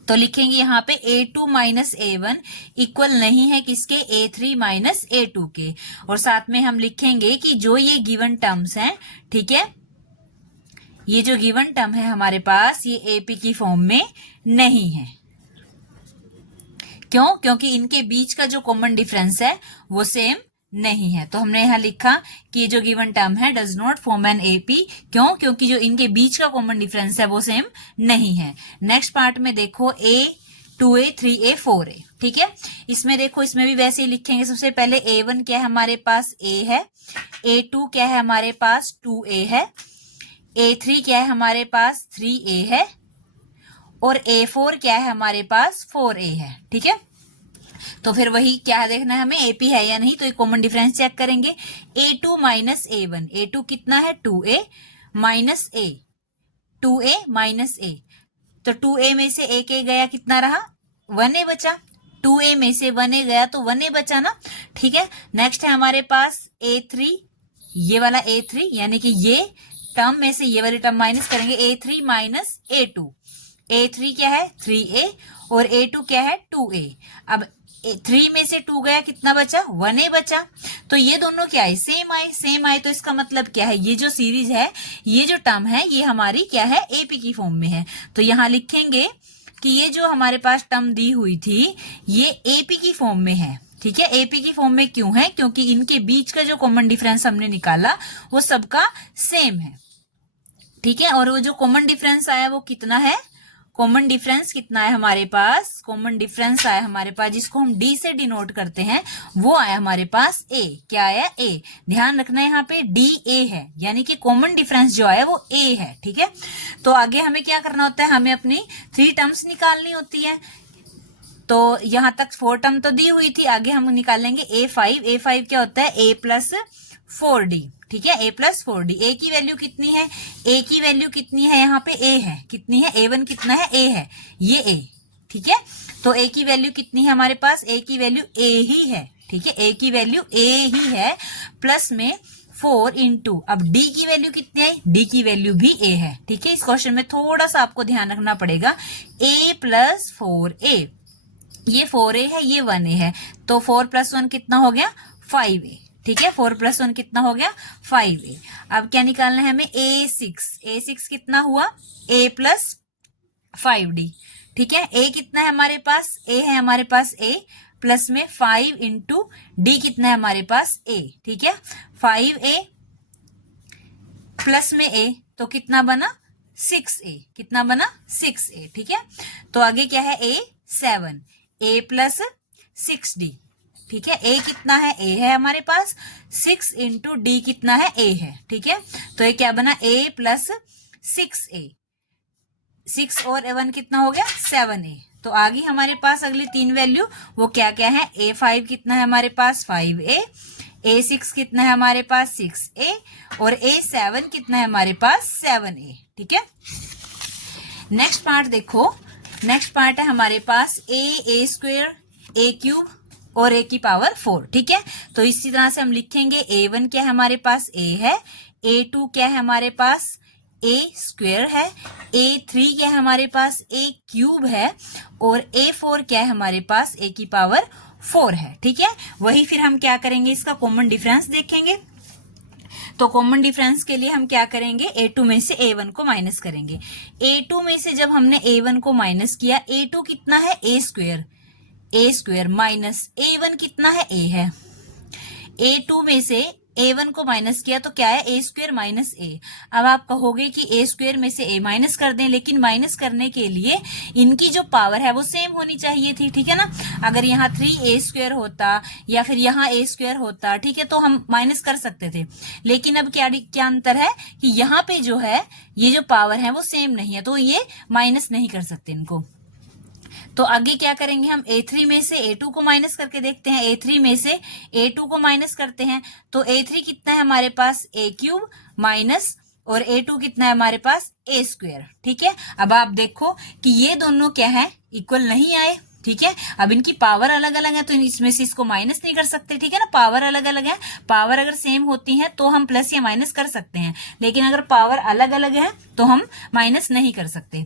तो लिखेंगे यहाँ पे a2 माइनस a1 इक्वल नहीं है किसके, a3 माइनस a2 के। और साथ में हम लिखेंगे कि जो ये गिवन टर्म्स हैं, ठीक है, ये जो गिवन टर्म है हमारे पास ये एपी की फॉर्म में नहीं है। क्यों, क्योंकि इनके बीच का जो कॉमन डिफरेंस है वो सेम नहीं है। तो हमने यहाँ लिखा कि ये जो गिवन टर्म है does not form an AP. क्यों, क्योंकि जो इनके बीच का कॉमन डिफरेंस है वो सेम नहीं है। नेक्स्ट पार्ट में देखो, a 2a 3a 4a, ठीक है। इसमें देखो, इसमें भी वैसे ही लिखेंगे। सबसे पहले a1 क्या है हमारे पास, a है, a2 क्या है हमारे पास, 2a है, a3 क्या है हमारे पास, 3a है, और a4 क्या है हमारे पास, 4a है, ठीक है। तो फिर वही क्या देखना है हमें, एपी है या नहीं, तो एक कॉमन डिफरेंस चेक करेंगे। a2 माइनस a1, a2 कितना है, 2a minus a, 2a minus a, तो 2a में से एक a गया, कितना रहा, 1a बचा। 2a में से 1a गया तो 1a बचा ना, ठीक है। नेक्स्ट है हमारे पास a3, ये वाला a3, यानी कि ये टर्म में से ये वाली टर्म माइनस करेंगे, a3 माइनस a2। a3 क्या है, 3a, और a2 क्या है, 2a। अब 3 में से 2 गया, कितना बचा, 1a बचा। तो ये दोनों क्या है, सेम आए, सेम आए, तो इसका मतलब क्या है, ये जो सीरीज है, ये जो टर्म है, ये हमारी क्या है, एपी की फॉर्म में है। तो यहां लिखेंगे कि ये जो हमारे पास टर्म दी हुई थी ये एपी की फॉर्म में है, ठीक है। एपी की फॉर्म में क्यों है, क्योंकि इनके बीच का जो कॉमन डिफरेंस हमने निकाला वो सबका सेम है, ठीक है। और वो जो कॉमन डिफरेंस आया वो कितना है, कॉमन डिफरेंस कितना है हमारे पास, कॉमन डिफरेंस आया हमारे पास जिसको हम डी से डिनोट करते हैं, वो आया हमारे पास ए। क्या आया, ए। ध्यान रखना यहाँ पे डी ए है, यानी कि कॉमन डिफरेंस जो आया वो ए है, ठीक है। तो आगे हमें क्या करना होता है, हमें अपनी 3 टर्म्स निकालनी होती है। तो यहां तक 4 टर्म तो दी हुई थी, आगे हम निकालेंगे a5। a5 क्या होता है, a प्लस 4d, ठीक है, a प्लस 4d। a की वैल्यू कितनी है, a की वैल्यू कितनी है, यहाँ पे a है, कितनी है, a1 कितना है, a है, ये a, ठीक है। तो a की वैल्यू कितनी है हमारे पास, a की वैल्यू a ही है, ठीक है, a की वैल्यू a ही है, प्लस में 4 इंटू, अब d की वैल्यू कितनी है, d की वैल्यू भी a है, ठीक है। इस क्वेश्चन में थोड़ा सा आपको ध्यान रखना पड़ेगा, a प्लस 4a, ये 4a है, ये 1a है, तो 4 + 1 कितना हो गया 5a। ठीक है, 4 + 1 कितना हो गया 5a। अब क्या निकालना है हमें a6 कितना हुआ a + 5d। ठीक है, a कितना है हमारे पास, a है हमारे पास a, प्लस में 5 इंटू d कितना है हमारे पास a। ठीक है, 5a प्लस में a तो कितना बना 6a, कितना बना 6a। ठीक है, तो आगे क्या है a7, a + 6d। ठीक है, a कितना है, a है हमारे पास, 6 इंटू d कितना है a है। ठीक है, तो ये क्या बना a + 6a, 6 और 1 कितना हो गया 7a। तो आगे हमारे पास अगली 3 वैल्यू वो क्या क्या है, a5 कितना है हमारे पास 5a, a6 कितना है हमारे पास 6a और a7 कितना है हमारे पास 7a। ठीक है, नेक्स्ट पार्ट देखो, नेक्स्ट पार्ट है हमारे पास a² a³ और a⁴। ठीक है, तो इसी तरह से हम लिखेंगे a1 क्या है हमारे पास a है, a2 क्या है हमारे पास a² है, a3 क्या है हमारे पास a³ है और a4 क्या है हमारे पास a⁴ है। ठीक है, वही फिर हम क्या करेंगे, इसका कॉमन डिफरेंस देखेंगे। तो कॉमन डिफरेंस के लिए हम क्या करेंगे, a2 में से a1 को माइनस करेंगे। a2 में से जब हमने a1 को माइनस किया, a2 कितना है a² माइनस a1 कितना है a है, a2 में से a1 को माइनस किया तो क्या है a² माइनस a। अब आप कहोगे कि a² में से a माइनस कर दें, लेकिन माइनस करने के लिए इनकी जो पावर है वो सेम होनी चाहिए थी। ठीक है ना, अगर यहाँ 3a² होता या फिर यहाँ a² होता, ठीक है, तो हम माइनस कर सकते थे। लेकिन अब क्या अंतर है कि यहाँ पे जो है ये जो पावर है वो सेम नहीं है, तो ये माइनस नहीं कर सकते इनको। तो आगे क्या करेंगे, हम a3 में से a2 को माइनस करके देखते हैं। a3 में से a2 को माइनस करते हैं तो a3 कितना है हमारे पास a³ माइनस और a2 कितना है हमारे पास a²। ठीक है, अब आप देखो कि ये दोनों क्या है इक्वल नहीं आए। ठीक है, अब इनकी पावर अलग अलग है तो इसमें से इसको माइनस नहीं कर सकते। ठीक है ना, पावर अलग अलग है, पावर अगर सेम होती है तो हम प्लस या माइनस कर सकते हैं, लेकिन अगर पावर अलग अलग है तो हम माइनस नहीं कर सकते।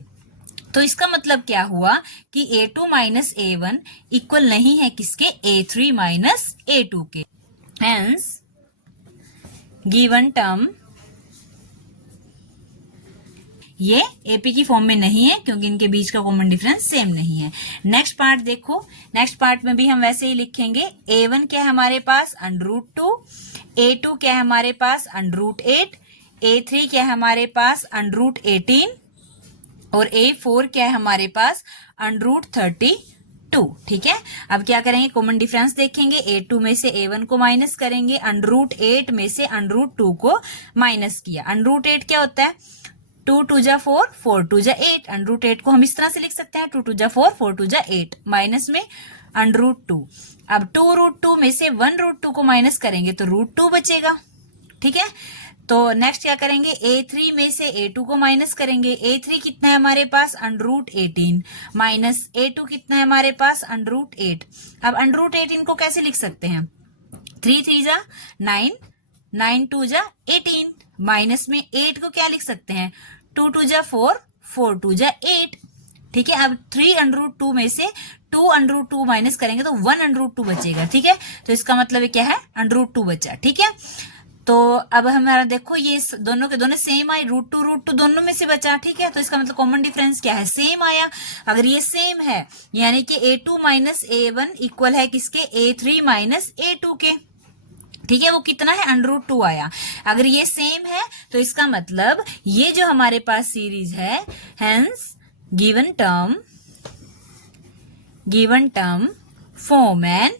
तो इसका मतलब क्या हुआ कि a2 माइनस a1 इक्वल नहीं है किसके, a3 माइनस a2 के। हेंस गिवन टर्म ये एपी की फॉर्म में नहीं है क्योंकि इनके बीच का कॉमन डिफरेंस सेम नहीं है। नेक्स्ट पार्ट देखो, नेक्स्ट पार्ट में भी हम वैसे ही लिखेंगे। a1 क्या है हमारे पास √2, a2 क्या है हमारे पास √8, a3 क्या है हमारे पास √18 और a4 क्या है हमारे पास √32। ठीक है, अब क्या करेंगे, कॉमन डिफरेंस देखेंगे। a2 में से a1 को माइनस करेंगे, √8 में से √2 को माइनस किया। √8 क्या होता है, 2 2 जा 4, 4 2 जा 8। √8 को हम इस तरह से लिख सकते हैं, 2 2 जा 4, 4 2 जा 8, माइनस में √2। अब 2√2 में से 1√2 को माइनस करेंगे तो √2 बचेगा। ठीक है, तो नेक्स्ट क्या करेंगे, a3 में से a2 को माइनस करेंगे। a3 कितना है हमारे पास √18 माइनस a2 कितना है हमारे पास √8। अब √18 को कैसे लिख सकते हैं, 3 3 जा 9, 9 2 जा 18, माइनस में 8 को क्या लिख सकते हैं, 2 2 जा 4, 4 2 जा 8। ठीक है, अब 3√2 में से 2√2 माइनस करेंगे तो 1√2 बचेगा। ठीक है, तो इसका मतलब क्या है √2 बचा। ठीक है, तो अब हमारा देखो ये दोनों के दोनों सेम आए, √2 दोनों में से बचा। ठीक है, तो इसका मतलब कॉमन डिफरेंस क्या है, सेम आया। अगर ये सेम है यानी कि a2 माइनस a1 इक्वल है किसके, a3 माइनस a2 के। ठीक है, वो कितना है √2 आया। अगर ये सेम है तो इसका मतलब ये जो हमारे पास सीरीज है, hence given term form an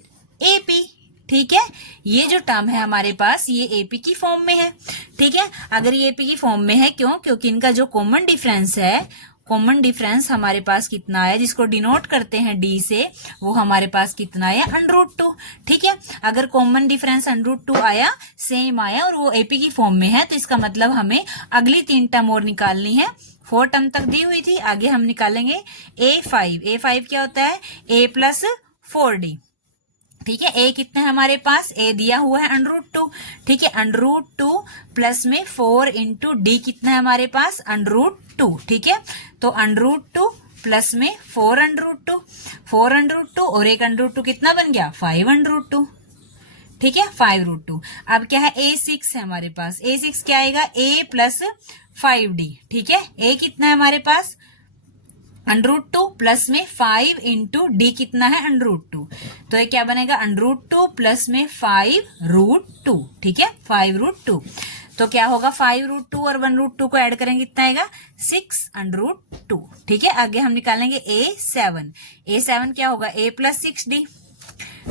AP. ठीक है, ये जो टर्म है हमारे पास ये एपी की फॉर्म में है। ठीक है, अगर ये एपी की फॉर्म में है क्यों, क्योंकि इनका जो कॉमन डिफरेंस है, कॉमन डिफरेंस हमारे पास कितना है जिसको डिनोट करते हैं डी से, वो हमारे पास कितना आया √2। ठीक है, अगर कॉमन डिफरेंस √2 आया, सेम आया और वो एपी की फॉर्म में है, तो इसका मतलब हमें अगली 3 टर्म और निकालनी है। 4 टर्म तक दी हुई थी, आगे हम निकालेंगे a5 क्या होता है, a + 4d। ठीक है, a कितना है हमारे पास, a दिया हुआ है √2। ठीक है, √2 प्लस में 4 इंटू डी कितना है हमारे पास √2। ठीक है, तो √2 प्लस में 4√2, 4√2 और एक √2 कितना बन गया 5√2, ठीक है 5√2। अब क्या है A6 है हमारे पास, A6 क्या आएगा A प्लस 5D, ठीक है। A कितना है हमारे पास √2 प्लस में 5 इंटू डी कितना है √2, तो ये क्या बनेगा √2 प्लस में 5√2, ठीक है 5√2। तो क्या होगा 5√2 और 1√2 को ऐड करेंगे कितना आएगा 6√2, ठीक है। आगे हम निकालेंगे A7, A7 क्या होगा A प्लस 6D,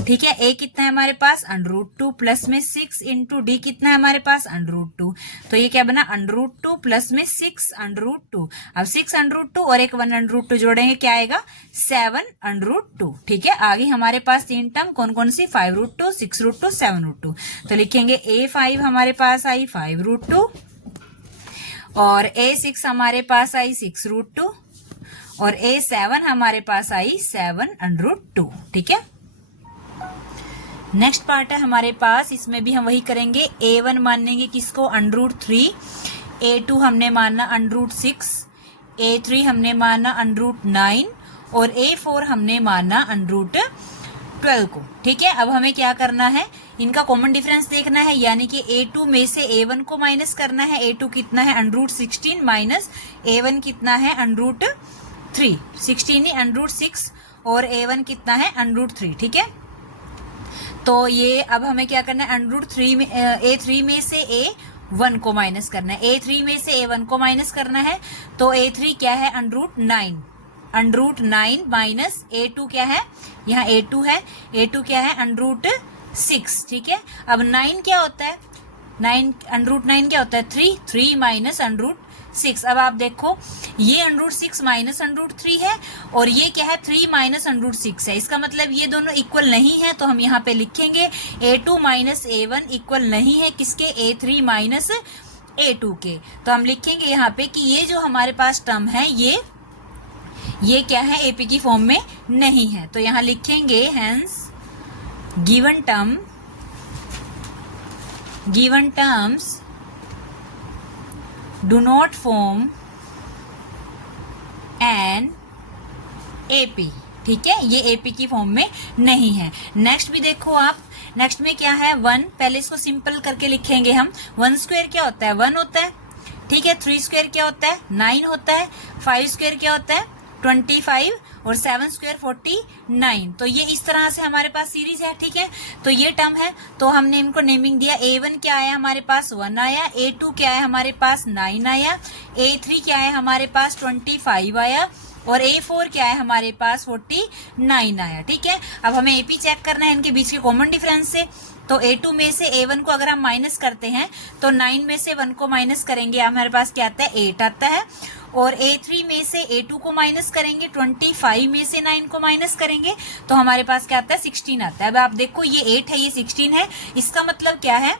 ठीक है। A कितना है हमारे पास √2 प्लस में 6 इंटू डी कितना है हमारे पास √2, तो ये क्या बना √2 प्लस में 6√2। अब 6√2 और एक 1√2 जोड़ेंगे क्या आएगा 7√2, ठीक है। आगे हमारे पास तीन टर्म कौन कौन सी 5√2, 6√2, 7√2, तो लिखेंगे A5 हमारे पास आई 5√2 और A6 हमारे पास आई 6√2 और A7 हमारे पास आई 7√2, ठीक है। नेक्स्ट पार्ट है हमारे पास, इसमें भी हम वही करेंगे। A1 मानेंगे किसको √3, A2 हमने माना √6, A3 हमने माना √9 और A4 हमने माना √12 को, ठीक है। अब हमें क्या करना है, इनका कॉमन डिफरेंस देखना है, यानी कि A2 में से A1 को माइनस करना है। A2 कितना है √16 माइनस A1 कितना है √3, 16 ही √6 और A1 कितना है √3, ठीक है। तो ये अब हमें क्या करना है √3 में A3 में से A1 को माइनस करना है, A3 में से A1 को माइनस करना है, तो A3 क्या है √9 माइनस A2 क्या है, यहाँ A2 है, A2 क्या है √6, ठीक है। अब 9 क्या होता है, 9 क्या होता है 3 माइनस √6। अब आप देखो ये √6 माइनस √3 है और ये क्या है 3 माइनस √6 है, इसका मतलब ये दोनों इक्वल नहीं है। तो हम यहाँ पे लिखेंगे A2 माइनस A1 इक्वल नहीं है किसके A3 माइनस A2 के। तो हम लिखेंगे यहाँ पे कि ये जो हमारे पास टर्म है ये क्या है AP की फॉर्म में नहीं है। तो यहाँ लिखेंगे hence given terms do not form an AP, ठीक है, ये AP की फॉर्म में नहीं है। नेक्स्ट भी देखो आप, नेक्स्ट में क्या है 1, पहले इसको सिंपल करके लिखेंगे हम। 1 स्क्वायर क्या होता है 1 होता है, ठीक है। 3 स्क्वायर क्या होता है 9 होता है, 5 स्क्वायर क्या होता है 25 और 7 स्क्वायर 49। तो ये इस तरह से हमारे पास सीरीज है, ठीक है। तो ये टर्म है, तो हमने इनको नेमिंग दिया। A1 क्या आया हमारे पास 1 आया, A2 क्या है हमारे पास 9 आया, A3 क्या है हमारे पास 25 आया और A4 क्या है हमारे पास 49 आया, ठीक है। अब हमें AP चेक करना है इनके बीच के कॉमन डिफरेंस से। तो A2 में से A1 को अगर हम माइनस करते हैं तो 9 में से 1 को माइनस करेंगे हमारे पास क्या आता है 8 आता है, और A3 में से A2 को माइनस करेंगे, 25 में से 9 को माइनस करेंगे तो हमारे पास क्या आता है 16 आता है। अब आप देखो ये 8 है ये 16 है, इसका मतलब क्या है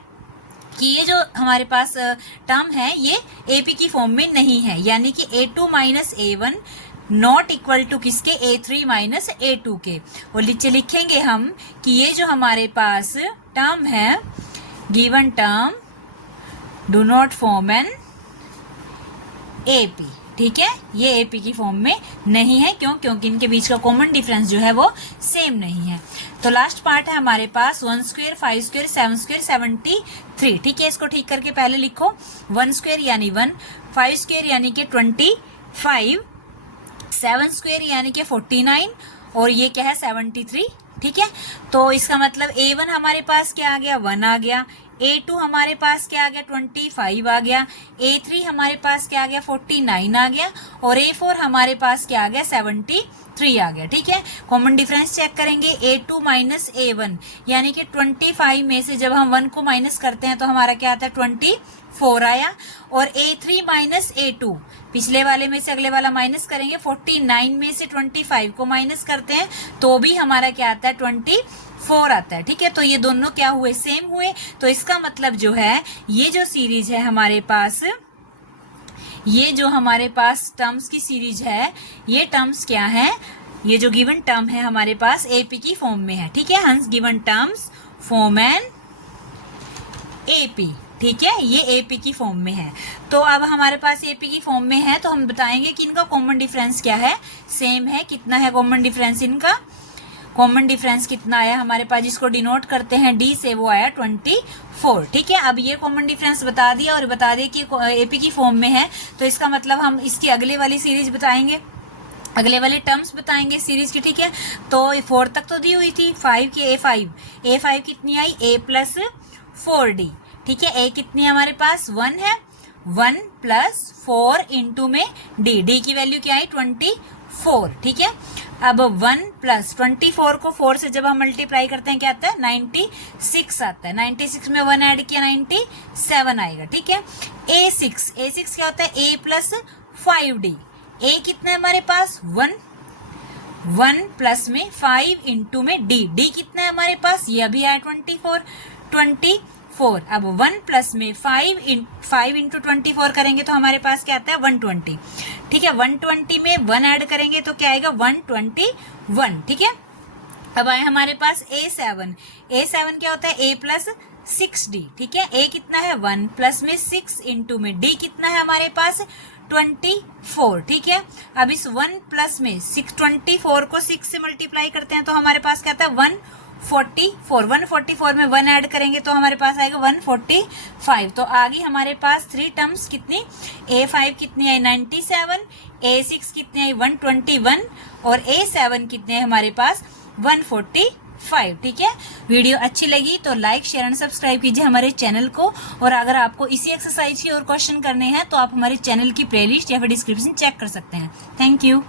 कि ये जो हमारे पास टर्म है ये AP की फॉर्म में नहीं है, यानी कि A2 minus A1 not equal to किसके A3 माइनस A2 के। और नीचे लिखेंगे हम कि ये जो हमारे पास टर्म है given term do not form an AP, ठीक है, ये AP की फॉर्म में नहीं है। क्यों? क्योंकि इनके बीच का कॉमन डिफरेंस जो है वो सेम नहीं है। तो लास्ट पार्ट है हमारे पास 1 स्क्वायर 5 स्क्वायर 7 स्क्वायर 73, ठीक है। इसको ठीक करके पहले लिखो 1 स्क्वायर यानी 1, 5 स्क्वायर यानी कि 25, 7 स्क्वायर यानी कि 49 और ये क्या है 73, ठीक है। तो इसका मतलब A1 हमारे पास क्या आ गया 1 आ गया, A2 हमारे पास क्या आ गया 25 आ गया, A3 हमारे पास क्या आ गया 49 आ गया और A4 हमारे पास क्या आ गया 73 आ गया, ठीक है। कॉमन डिफरेंस चेक करेंगे A2 माइनस A1 यानी कि 25 में से जब हम 1 को माइनस करते हैं तो हमारा क्या आता है 24 आया, और A3 माइनस A2 पिछले वाले में से अगले वाला माइनस करेंगे, 49 में से 25 को माइनस करते हैं तो भी हमारा क्या आता है 24 आता है, ठीक है। तो ये दोनों क्या हुए सेम हुए। तो इसका मतलब जो है ये जो सीरीज है हमारे पास, ये जो हमारे पास टर्म्स की सीरीज है, ये टर्म्स क्या है, ये जो गिवन टर्म है हमारे पास AP की फॉर्म में है, ठीक है। Hence given terms form an AP, ठीक है, ये एपी की फॉर्म में है। तो अब हमारे पास एपी की फॉर्म में है तो हम बताएंगे कि इनका कॉमन डिफरेंस क्या है, सेम है। कितना है कॉमन डिफरेंस इनका, कॉमन डिफरेंस कितना आया हमारे पास, जिसको डिनोट करते हैं डी से, वो आया 24। ठीक है, अब ये कॉमन डिफरेंस बता दिया और बता दिया कि एपी की फॉर्म में है, तो इसका मतलब हम इसकी अगले वाली सीरीज बताएंगे, अगले वाले टर्म्स बताएंगे सीरीज की। ठीक है, तो 4 तक तो दी हुई थी, 5 की a5 कितनी आई, a प्लस 4d। ठीक है, a कितनी है हमारे पास, 1 है, 1 प्लस 4 इंटू में d की वैल्यू क्या आई 24। ठीक है, अब 1 प्लस 24 को 4 से जब हम मल्टीप्लाई करते हैं क्या आता है, 96 आता है। 96 में 1 ऐड किया 97 आएगा। ठीक है, a6 क्या होता है, a प्लस 5d। a कितना है हमारे पास, 1 प्लस में 5 इंटू में d कितना है हमारे पास, ये अभी आया 24। अब 1 प्लस में 5 इंटू 24 करेंगे तो हमारे पास क्या आता है 120। ठीक है, 120 में 1 ऐड करेंगे तो क्या आएगा 121। ठीक है, अब आए हमारे पास a7 क्या होता है, a प्लस 6d। ठीक है, a कितना है 1 प्लस में 6 इंटू में d कितना है हमारे पास 24। ठीक है, अब इस 1 प्लस में 24 को 6 से मल्टीप्लाई करते हैं तो हमारे पास क्या आता है 144 में 1 ऐड करेंगे तो हमारे पास आएगा 145। तो आगे हमारे पास 3 टर्म्स कितनी, a5 कितनी आई 97, a6 कितनी आई 121 और a7 कितने हैं हमारे पास 145। ठीक है, वीडियो अच्छी लगी तो लाइक शेयर एंड सब्सक्राइब कीजिए हमारे चैनल को। और अगर आपको इसी एक्सरसाइज की और क्वेश्चन करने हैं तो आप हमारे चैनल की प्लेलिस्ट या फिर डिस्क्रिप्शन चेक कर सकते हैं। Thank you.